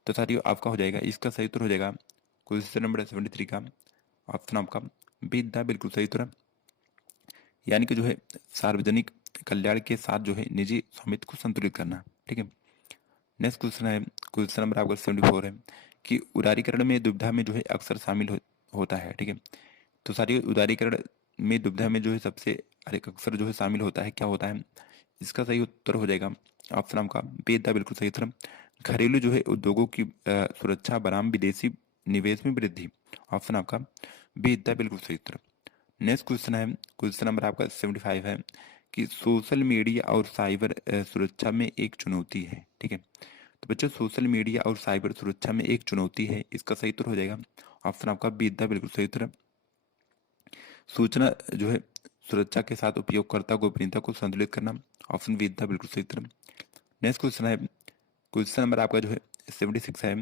तो साथियों आपका हो जाएगा, इसका सही उत्तर हो जाएगा क्वेश्चन नंबर 73 का ऑप्शन आपका बी द बिल्कुल सही उत्तर, यानी कि जो है सार्वजनिक कल्याण के साथ जो है निजी स्वामित्व को संतुलित करना। ठीक है, नेक्स्ट क्वेश्चन है, क्वेश्चन नंबर आपका 74 है कि उदारीकरण में दुविधा में जो है अक्सर शामिल होता है। ठीक है, तो सारी उदारीकरण में दुविधा में जो है सबसे अधिक अक्सर जो है शामिल होता है, क्या होता है, इसका सही उत्तर हो जाएगा ऑप्शन आपका बी द बिल्कुल सही उत्तर, घरेलू जो है उद्योगों की सुरक्षा बनाम विदेशी निवेश में वृद्धि। ऑप्शन आपका बी द बिल्कुल सही उत्तर। नेक्स्ट क्वेश्चन है, क्वेश्चन नंबर आपका 75 है कि सोशल मीडिया और साइबर सुरक्षा में एक चुनौती है। ठीक है, तो बच्चों सोशल मीडिया और साइबर सुरक्षा में एक चुनौती है, इसका सही उत्तर हो जाएगा ऑप्शन आपका बी द बिल्कुल सही उत्तर, सूचना जो है सुरक्षा के साथ उपयोगकर्ता गोपनीयता को संतुलित करना। ऑप्शन बी द बिल्कुल सही उत्तर। नेक्स्ट क्वेश्चन है, क्वेश्चन नंबर आपका जो है 76 है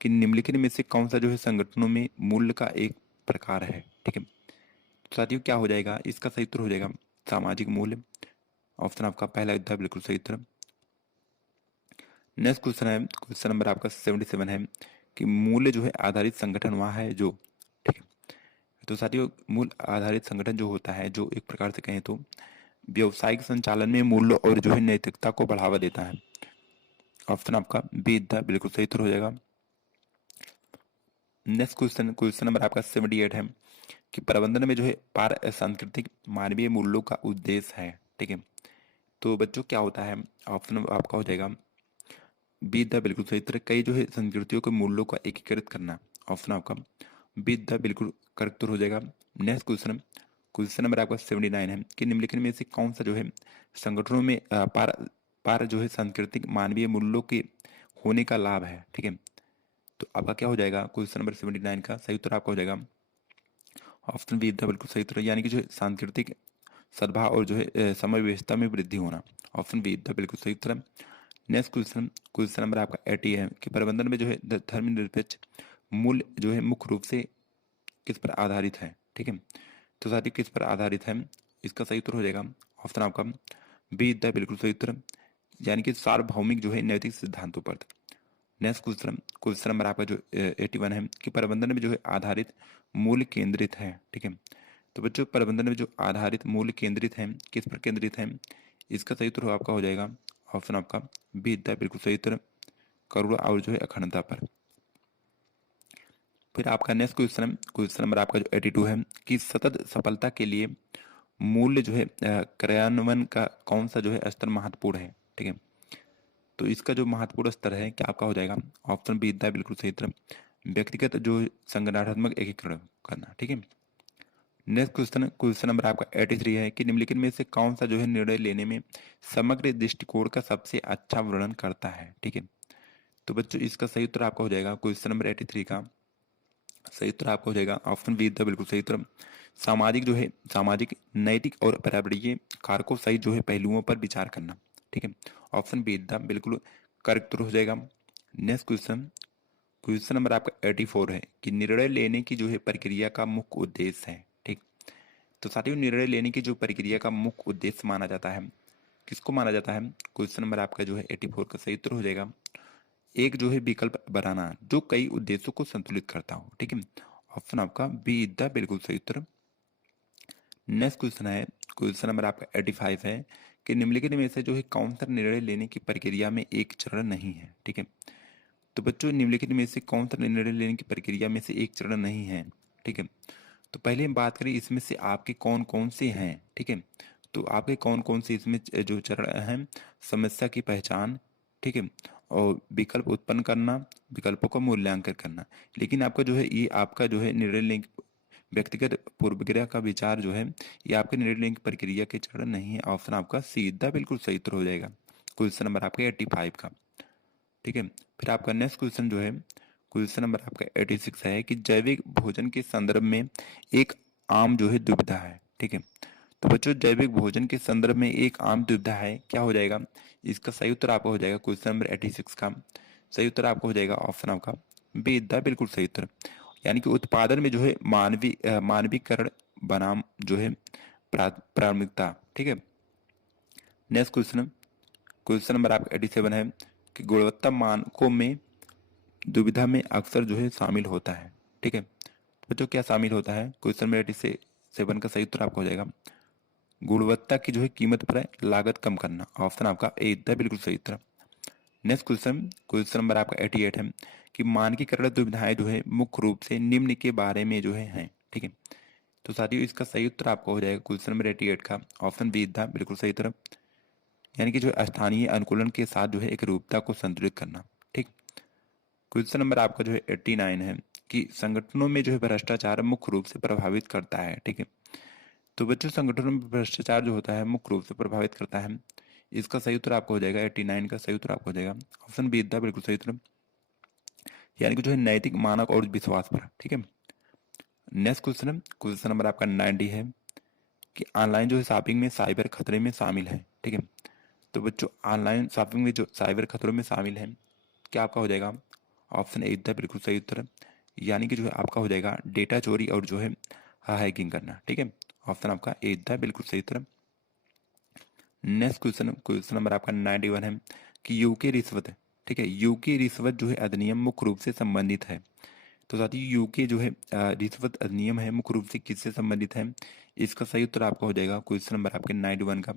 कि निम्नलिखित में से कौन सा जो है संगठनों में मूल्य का एक प्रकार है। ठीक है, तो साथियों क्या हो जाएगा, इसका सही उत्तर हो जाएगा सामाजिक मूल्य। ऑप्शन आपका पहला द बिल्कुल सही उत्तर। नेक्स्ट क्वेश्चन है, क्वेश्चन नंबर आपका 77 है कि मूल्य जो है आधारित संगठन वहाँ है जो। ठीक है, तो साथियों मूल्य आधारित संगठन जो होता है, जो एक प्रकार से कहें तो व्यवसायिक संचालन में मूल्य और जो है नैतिकता को बढ़ावा देता है। ऑप्शन आपका बी द बिल्कुल सही उत्तर हो जाएगा। नेक्स्ट क्वेश्चन, क्वेश्चन नंबर आपका 78 है कि प्रबंधन में जो है पार सांस्कृतिक मानवीय मूल्यों का उद्देश्य है। ठीक है, तो बच्चों क्या होता है, ऑप्शन आपका हो जाएगा बी द बिल्कुल सही उत्तर, कई जो है संस्कृतियों के मूल्यों का एकीकृत करना। ऑप्शन आपका बी द बिल्कुल करेक्ट उत्तर हो जाएगा। नेक्स्ट क्वेश्चन, क्वेश्चन नंबर आपका 79 है कि निम्नलिखित में से कौन सा जो है संगठनों में पार जो है सांस्कृतिक मानवीय मूल्यों के होने का लाभ है। ठीक है, तो आपका क्या हो जाएगा, क्वेश्चन नंबर 79 का सही उत्तर आपका हो जाएगा ऑप्शन बी द बिल्कुल सही उत्तर, यानी कि जो है सांस्कृतिक सद्भाव और जो है समय व्यवस्था में वृद्धि होना। ऑप्शन बी द बिल्कुल सही उत्तर। नेक्स्ट क्वेश्चन, क्वेश्चन नंबर आपका 80 है कि प्रबंधन में जो है धर्मनिरपेक्ष मूल्य जो है मुख्य रूप से किस पर आधारित है। ठीक है, तो साथियों किस पर आधारित है, इसका सही उत्तर हो जाएगा ऑप्शन आपका बी द बिल्कुल सही उत्तर, यानी कि सार्वभौमिक जो है नैतिक सिद्धांतों पर। नेक्स्ट क्वेश्चन, क्वेश्चन नंबर आपका जो 81 है कि प्रबंधन में जो है आधारित मूल्य केंद्रित है। ठीक है, तो बच्चों प्रबंधन में जो आधारित मूल्य केंद्रित है किस पर केंद्रित है, इसका सही उत्तर आपका हो जाएगा ऑप्शन आपका बी द बिल्कुल सही उत्तर, करुणा और जो है अखंडता पर। फिर आपका नेक्स्ट क्वेश्चन, क्वेश्चन नंबर आपका जो 82 है कि सतत सफलता के लिए मूल्य जो है क्रियान्वयन का कौन सा जो है स्तर महत्वपूर्ण है। ठीक है, तो इसका जो महत्वपूर्ण स्तर है क्या आपका हो जाएगा ऑप्शन बी द बिल्कुल सही उत्तर, व्यक्तिगत जो संगठनात्मक एकीकरण करना। ठीक है, नेक्स्ट क्वेश्चन, क्वेश्चन नंबर आपका 83 है कि निम्नलिखित में से कौन सा जो है निर्णय लेने में समग्र दृष्टिकोण का सबसे अच्छा वर्णन करता है। ठीक है, तो बच्चों इसका सही उत्तर आपका हो जाएगा क्वेश्चन नंबर 83 का सही उत्तर आपका हो जाएगा ऑप्शन बी द बिल्कुल सही उत्तर, सामाजिक जो है सामाजिक नैतिक और पर्यावरणीय कारकों सहित जो है पहलुओं पर विचार करना। ठीक है, ऑप्शन बी द बिल्कुल करेक्ट उत्तर हो जाएगा। नेक्स्ट क्वेश्चन, क्वेश्चन नंबर आपका 84 है कि निर्णय लेने की जो है प्रक्रिया का मुख्य उद्देश्य है। ठीक, तो साथियों निर्णय लेने की जो प्रक्रिया का मुख्य उद्देश्य माना जाता है, किसको माना जाता है, क्वेश्चन नंबर आपका जो है 84 का सही उत्तर हो जाएगा एक जो है विकल्प बनाना जो कई उद्देश्यों को संतुलित करता हो। ठीक है, ऑप्शन आपका बी द बिल्कुल सही उत्तर। नेक्स्ट क्वेश्चन है, क्वेश्चन नंबर आपका 85 है कि निम्नलिखित में से जो है कौन सा निर्णय लेने की प्रक्रिया में एक चरण नहीं है। ठीक है, तो बच्चों निम्नलिखित में से कौन सा निर्णय लेने की प्रक्रिया में से एक चरण नहीं है। ठीक है, तो पहले हम बात करें इसमें से आपके कौन कौन से हैं। ठीक है, तो आपके कौन कौन से इसमें जो चरण हैं, समस्या की पहचान, ठीक है, और विकल्प उत्पन्न करना, विकल्पों का मूल्यांकन करना। लेकिन आपका जो है ये आपका जो है निर्णय लेने व्यक्तिगत पूर्वग्रह का विचार जो है ये आपके निर्णय लेने की प्रक्रिया के चरण नहीं है। ऑप्शन आपका सीधा बिल्कुल सही उत्तर हो जाएगा क्वेश्चन नंबर आपका 85 का। ठीक है, फिर आपका नेक्स्ट क्वेश्चन जो है क्वेश्चन नंबर आपका 86 है कि जैविक भोजन के संदर्भ में एक आम जो है दुविधा है। ठीक है, तो बच्चों जैविक भोजन के संदर्भ में एक आम दुविधा है, क्या हो जाएगा, इसका सही उत्तर आपका हो जाएगा क्वेश्चन नंबर 86 का सही उत्तर आपका हो जाएगा ऑप्शन आपका बी द बिल्कुल सही उत्तर। यानी कि उत्पादन में जो है मानवीकरण बनाम जो है प्राथमिकता। ठीक है। नेक्स्ट क्वेश्चन, क्वेश्चन नंबर आपका 87 है कि गुणवत्ता मानकों में दुविधा में अक्सर जो है शामिल होता है। ठीक है। तो जो क्या शामिल होता है, क्वेश्चन नंबर 87 का सही उत्तर आपका हो जाएगा गुणवत्ता की जो है कीमत पर लागत कम करना। ऑप्शन आपका ए द बिल्कुल सही उत्तर। नेक्स्ट क्वेश्चन, क्वेश्चन नंबर आपका 88 है कि मानकीकरण दुविधाएं जो है मुख्य रूप से निम्न के बारे में जो है हैं। ठीक है। तो साथियों इसका सही उत्तर आपका हो जाएगा क्वेश्चन नंबर 88 का ऑप्शन बी था बिल्कुल सही उत्तर। यानी कि जो स्थानीय अनुकूलन के साथ जो है एक रूपता को संतुलित करना। ठीक। क्वेश्चन नंबर आपका जो है 89 है कि संगठनों में जो है भ्रष्टाचार मुख्य रूप से प्रभावित करता है। ठीक है। तो बच्चों संगठनों में भ्रष्टाचार जो होता है मुख्य रूप से प्रभावित करता है। इसका सही उत्तर आपको हो जाएगा 89 का सही उत्तर आपको हो जाएगा ऑप्शन बी था बिल्कुल सही उत्तर। यानी कि जो है नैतिक मानक और विश्वास पर। ठीक है। नेक्स्ट क्वेश्चन है, क्वेश्चन नंबर आपका 90 है कि ऑनलाइन जो है शॉपिंग में साइबर खतरे में शामिल है। ठीक है। तो बच्चों ऑनलाइन शॉपिंग में जो साइबर खतरों में शामिल है, क्या आपका हो जाएगा ऑप्शन ए था बिल्कुल सही उत्तर। यानी कि जो है आपका हो जाएगा डेटा चोरी और जो है हैकिंग करना। ठीक है। ऑप्शन आपका ए था बिल्कुल सही उत्तर। नेक्स्ट क्वेश्चन, क्वेश्चन नंबर आपका 91 है कि यूके रिश्वत। ठीक है। यूके रिश्वत जो है अधिनियम मुख्य रूप से संबंधित है। तो साथ ही यूके जो है रिश्वत अधिनियम है मुख्य रूप से किससे संबंधित है। इसका सही उत्तर आपका हो जाएगा क्वेश्चन नंबर आपके 91 का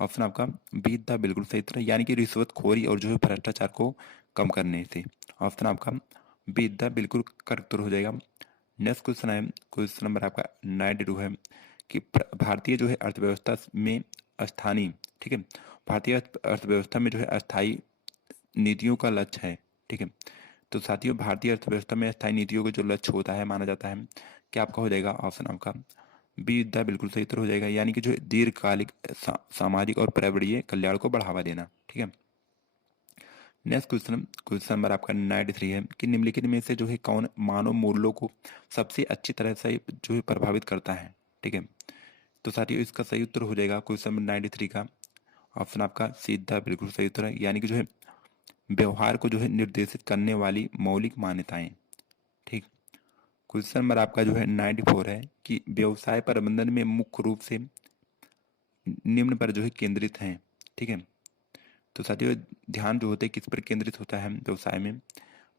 ऑप्शन आपका बी था बिल्कुल सही उत्तर। यानी कि रिश्वतखोरी और जो है भ्रष्टाचार को कम करने से। ऑप्शन आपका बी था बिल्कुल करेक्ट उत्तर हो जाएगा। नेक्स्ट क्वेश्चन है, क्वेश्चन नंबर आपका 92 है कि भारतीय जो है अर्थव्यवस्था में स्थानीय। ठीक है। भारतीय अर्थव्यवस्था में जो है अस्थायी नीतियों का लक्ष्य है। ठीक है। तो साथियों भारतीय अर्थव्यवस्था में स्थायी नीतियों का जो लक्ष्य होता है माना जाता है, क्या आपका हो जाएगा ऑप्शन आपका बी द बिल्कुल सही उत्तर हो जाएगा। यानी कि जो दीर्घकालिक सामाजिक और पर्यावरणीय कल्याण को बढ़ावा देना। ठीक है। नेक्स्ट क्वेश्चन, क्वेश्चन नंबर आपका 93 है कि निम्नलिखित में से जो है कौन मानव मूल्यों को सबसे अच्छी तरह से जो है प्रभावित करता है। ठीक है। तो साथियों इसका सही उत्तर हो जाएगा क्वेश्चन नंबर 93 का ऑप्शन आपका सीधा बिल्कुल सही उत्तर है। यानी कि जो है व्यवहार को जो है निर्देशित करने वाली मौलिक मान्यताएं। ठीक। क्वेश्चन नंबर आपका जो है 94 है कि व्यवसाय प्रबंधन में मुख्य रूप से निम्न पर जो है केंद्रित हैं। ठीक है। तो साथियों ध्यान जो होता है किस पर केंद्रित होता है व्यवसाय में,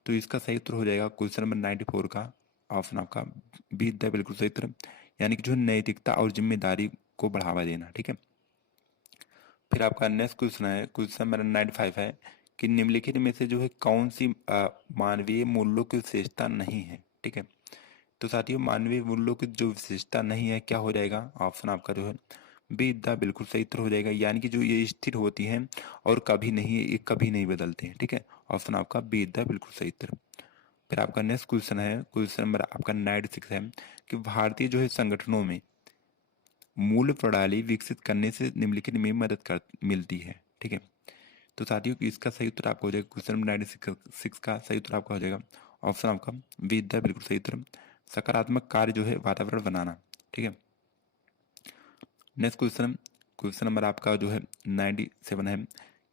तो इसका सही उत्तर हो जाएगा क्वेश्चन नंबर 94 का ऑप्शन आपका बी द बिल्कुल सही उत्तर। यानी कि जो नैतिकता और जिम्मेदारी को बढ़ावा देना। ठीक है। फिर आपका नेक्स्ट क्वेश्चन है, क्वेश्चन नंबर 95 है कि निम्नलिखित में से जो है कौन सी मानवीय मूल्यों की विशेषता नहीं है। ठीक है। तो साथियों मानवीय मूल्यों की जो विशेषता नहीं है, क्या हो जाएगा ऑप्शन आपका जो है बी द बिल्कुल सही उत्तर हो जाएगा। यानी कि जो ये स्थिर होती हैं और कभी नहीं, ये कभी नहीं बदलते हैं। ठीक है। ऑप्शन आपका बी द बिल्कुल सही उत्तर। फिर आपका नेक्स्ट क्वेश्चन है, क्वेश्चन नंबर आपका 96 है कि भारतीय जो है संगठनों में मूल्य प्रणाली विकसित करने से निम्नलिखित में मदद कर मिलती है। ठीक है। तो साथियों इसका सही उत्तर आपका हो जाएगा क्वेश्चन नंबर 96 का सही उत्तर आपका हो जाएगा ऑप्शन आपका बी द बिल्कुल सही उत्तर। सकारात्मक कार्य जो है वातावरण बनाना। ठीक है। नेक्स्ट क्वेश्चन, क्वेश्चन नंबर आपका जो है 97 है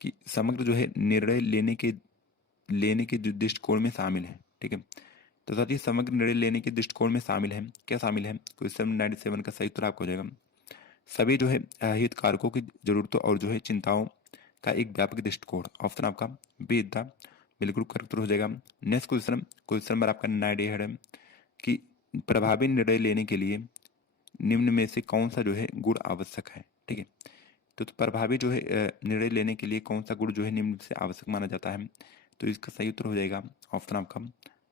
कि समग्र जो है निर्णय लेने के जो दृष्टिकोण में शामिल है। ठीक है। तो साथ ही समग्र निर्णय लेने के दृष्टिकोण में शामिल है, क्या शामिल है क्वेश्चन नंबर 97 का सही उत्तर आपको हो जाएगा सभी जो है हितधारकों की जरूरतों और जो है चिंताओं का एक व्यापक दृष्टिकोण। ऑप्शन आपका बी द बिल्कुल करेक्ट हो जाएगा। नेक्स्ट क्वेश्चन, क्वेश्चन नंबर आपका 98 है कि प्रभावी निर्णय लेने के लिए निम्न में से कौन सा जो है गुण आवश्यक है। ठीक है। तो प्रभावी जो है निर्णय लेने के लिए कौन सा गुण जो है निम्न से आवश्यक माना जाता है। तो इसका सही उत्तर हो जाएगा ऑप्शन आपका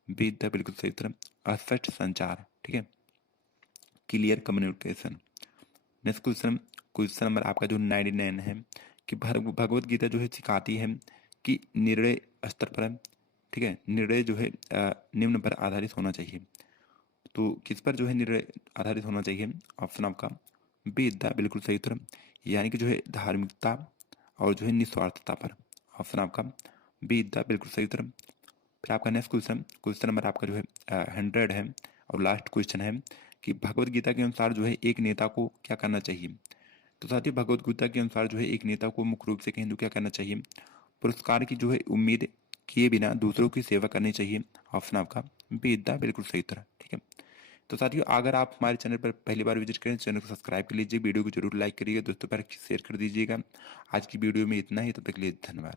बी द बिल्कुल सही उत्तर स्पष्ट संचार। ठीक है। Clear communication. Next question, question number आपका जो 99 है कि भगवत गीता जो है सिखाती है कि निर्णय स्तर पर, ठीक है, निर्णय जो है निम्न पर आधारित होना चाहिए। तो किस पर जो है निर्णय आधारित होना चाहिए। ऑप्शन आपका बी द बिल्कुल सही उत्तर। यानी कि जो है धार्मिकता और जो है निस्वार्थता पर। ऑप्शन आपका बी द बिल्कुल सही उत्तर। फिर आपका नेक्स्ट क्वेश्चन, क्वेश्चन नंबर आपका जो है 100 है और लास्ट क्वेश्चन है कि भगवत गीता के अनुसार जो है एक नेता को क्या करना चाहिए। तो साथ ही भगवत गीता के अनुसार जो है एक नेता को मुख्य रूप से कहें तो क्या करना चाहिए, पुरस्कार की जो है उम्मीद किए बिना दूसरों की सेवा करनी चाहिए। ऑप्शन आपका बी द बिल्कुल सही उत्तर है। ठीक है। तो साथियों, अगर आप हमारे चैनल पर पहली बार विजिट करें, चैनल को सब्सक्राइब कर लीजिए, वीडियो को जरूर लाइक करिएगा, दोस्तों पर शेयर कर दीजिएगा। आज की वीडियो में इतना ही, तब तक के लिए धन्यवाद।